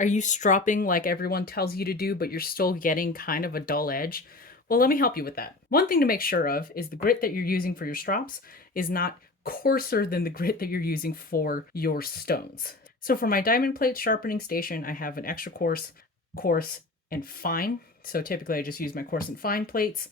Are you stropping like everyone tells you to do, but you're still getting kind of a dull edge? Well, let me help you with that. One thing to make sure of is the grit that you're using for your strops is not coarser than the grit that you're using for your stones. So for my diamond plate sharpening station, I have an extra coarse, and fine. So typically I just use my coarse and fine plates.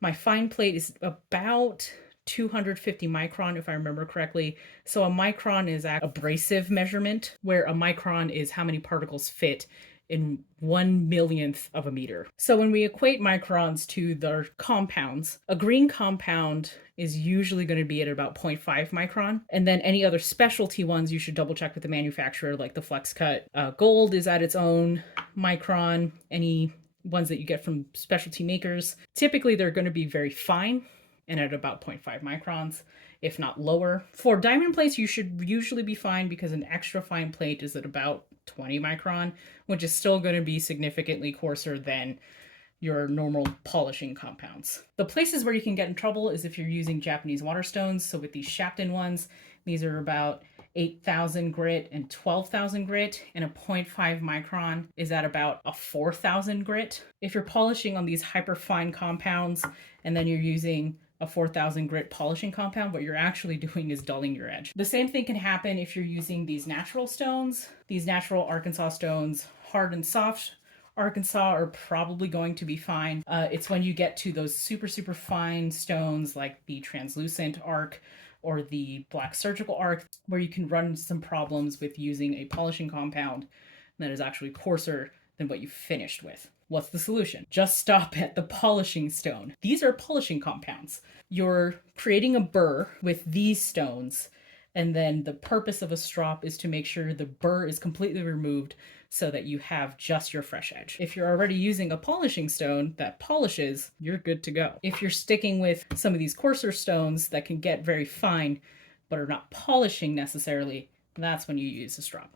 My fine plate is about 250 micron, if I remember correctly. So a micron is an abrasive measurement, where a micron is how many particles fit in 1 millionth of a meter. So when we equate microns to their compounds, a green compound is usually going to be at about 0.5 micron. And then any other specialty ones you should double check with the manufacturer, like the flex cut gold is at its own micron. Any ones that you get from specialty makers, typically they're going to be very fine and at about 0.5 microns, if not lower. For diamond plates, you should usually be fine because an extra fine plate is at about 20 micron, which is still going to be significantly coarser than your normal polishing compounds. The places where you can get in trouble is if you're using Japanese water stones. So with these Shapton ones, these are about 8,000 grit and 12,000 grit, and a 0.5 micron is at about a 4,000 grit. If you're polishing on these hyperfine compounds and then you're using a 4,000 grit polishing compound, what you're actually doing is dulling your edge. The same thing can happen if you're using these natural stones. These natural Arkansas stones, hard and soft Arkansas, are probably going to be fine. It's when you get to those super fine stones like the translucent arc or the black surgical arc where you can run into some problems with using a polishing compound that is actually coarser than what you finished with. What's the solution? Just stop at the polishing stone. These are polishing compounds. You're creating a burr with these stones, and then the purpose of a strop is to make sure the burr is completely removed so that you have just your fresh edge. If you're already using a polishing stone that polishes, you're good to go. If you're sticking with some of these coarser stones that can get very fine but are not polishing necessarily, that's when you use a strop.